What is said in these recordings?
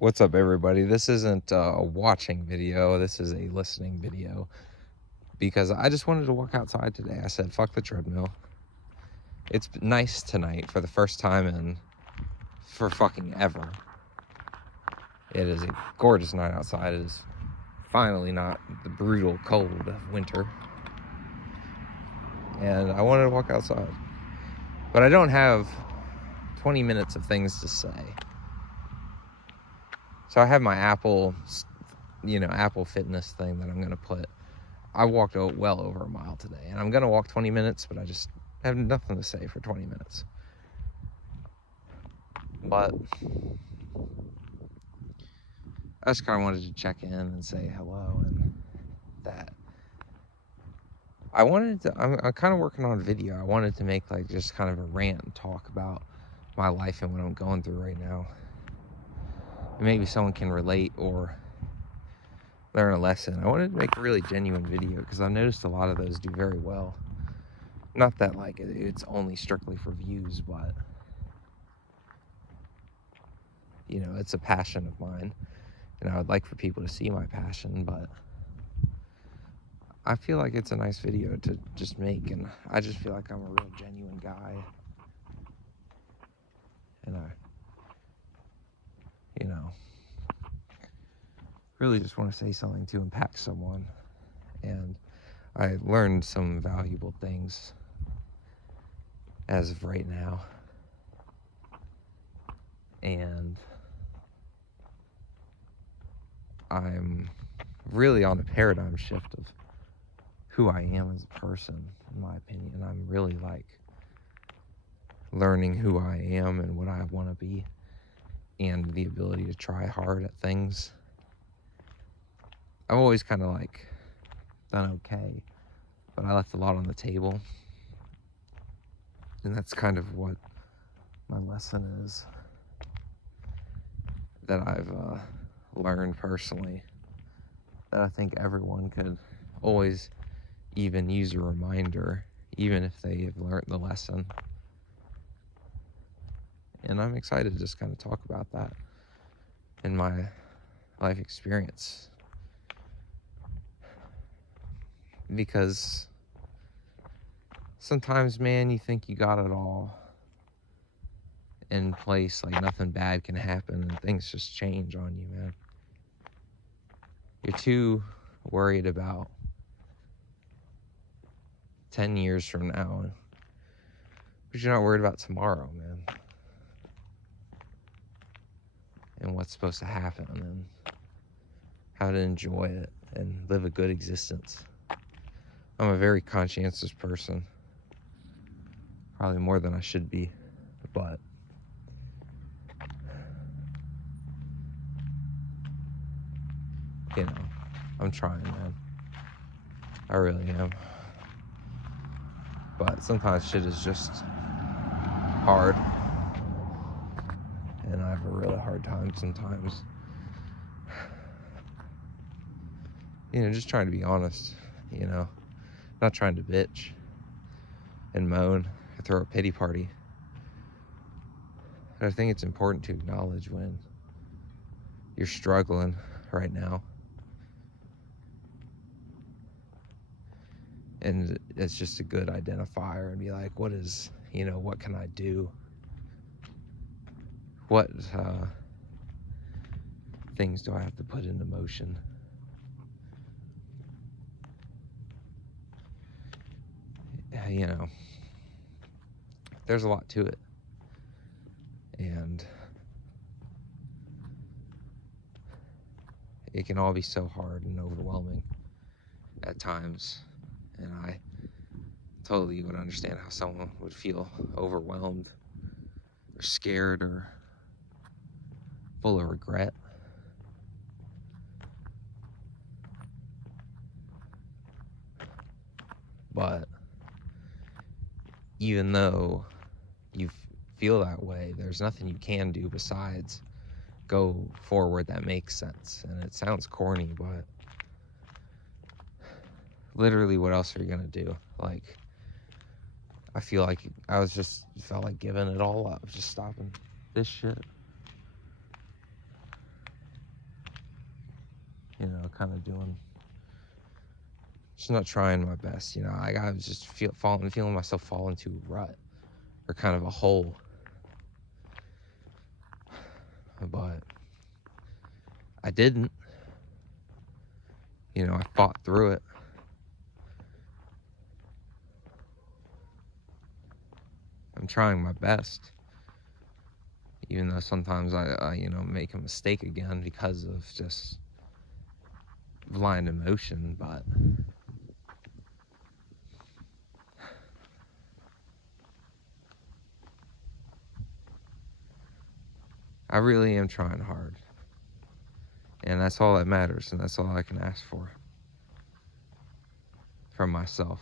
What's up, everybody? This isn't a watching video, this is a listening video because I just wanted to walk outside today. I said, fuck the treadmill. It's nice tonight for the first time for fucking ever. It is a gorgeous night outside. It is finally not the brutal cold of winter. And I wanted to walk outside. But I don't have 20 minutes of things to say. So I have my Apple Fitness thing that I'm going to put. I walked well over a mile today, and I'm going to walk 20 minutes, but I just have nothing to say for 20 minutes. But I just kind of wanted to check in and say hello and that. I'm kind of working on a video. I wanted to make like just kind of a rant and talk about my life and what I'm going through right now. And maybe someone can relate or learn a lesson. I wanted to make a really genuine video because I've noticed a lot of those do very well. Not that like it's only strictly for views, but you know, it's a passion of mine, and I would like for people to see my passion, but I feel like it's a nice video to just make, and I just feel like I'm a real genuine guy, and I really just want to say something to impact someone. And I learned some valuable things as of right now, and I'm really on a paradigm shift of who I am as a person, in my opinion. I'm really like learning who I am and what I want to be, and the ability to try hard at things. I've always kind of like done okay, but I left a lot on the table, and that's kind of what my lesson is that I've learned personally, that I think everyone could always even use a reminder, even if they have learned the lesson. And I'm excited to just kind of talk about that in my life experience, because sometimes, man, you think you got it all in place, like nothing bad can happen, and things just change on you, man. You're too worried about 10 years from now, but you're not worried about tomorrow, man, and what's supposed to happen, and how to enjoy it and live a good existence. I'm a very conscientious person, probably more than I should be, but you know, I'm trying, man. I really am. But sometimes shit is just hard, and I have a really hard time sometimes. You know, just trying to be honest, you know, not trying to bitch and moan or throw a pity party. And I think it's important to acknowledge when you're struggling right now. And it's just a good identifier, and be like, what can I do? What things do I have to put into motion? You know, there's a lot to it. And it can all be so hard and overwhelming at times. And I totally would understand how someone would feel overwhelmed or scared or full of regret. But even though you feel that way, there's nothing you can do besides go forward that makes sense. And it sounds corny, but literally, what else are you gonna do? Like, I feel like felt like giving it all up, just stopping this shit. kind of just not trying my best, I was just feeling myself fall into a rut or kind of a hole. But I didn't. I fought through it. I'm trying my best, even though sometimes I make a mistake again because of just blind emotion, but I really am trying hard. And that's all that matters, and that's all I can ask for from myself.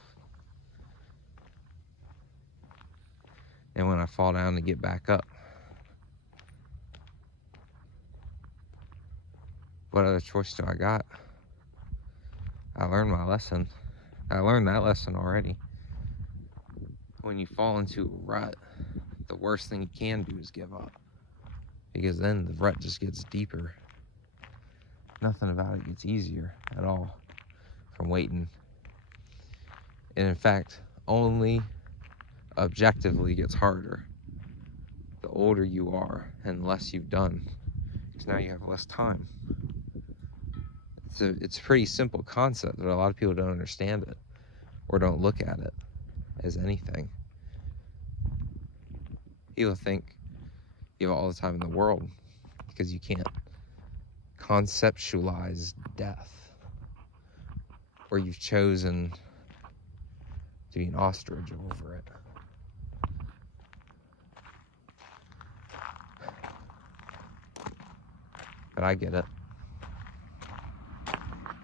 And when I fall down, to get back up. What other choice do I got? I learned my lesson. I learned that lesson already. When you fall into a rut, the worst thing you can do is give up. Because then the rut just gets deeper. Nothing about it gets easier at all from waiting. And in fact, only objectively gets harder the older you are and less you've done. Because now you have less time. It's a pretty simple concept, but a lot of people don't understand it or don't look at it as anything. People think you have all the time in the world because you can't conceptualize death, or you've chosen to be an ostrich over it. But I get it.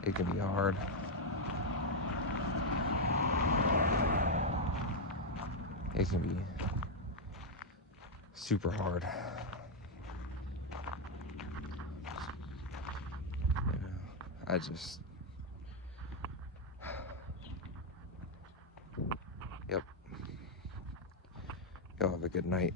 It can be hard. It can be super hard. I just... Yep. Y'all have a good night.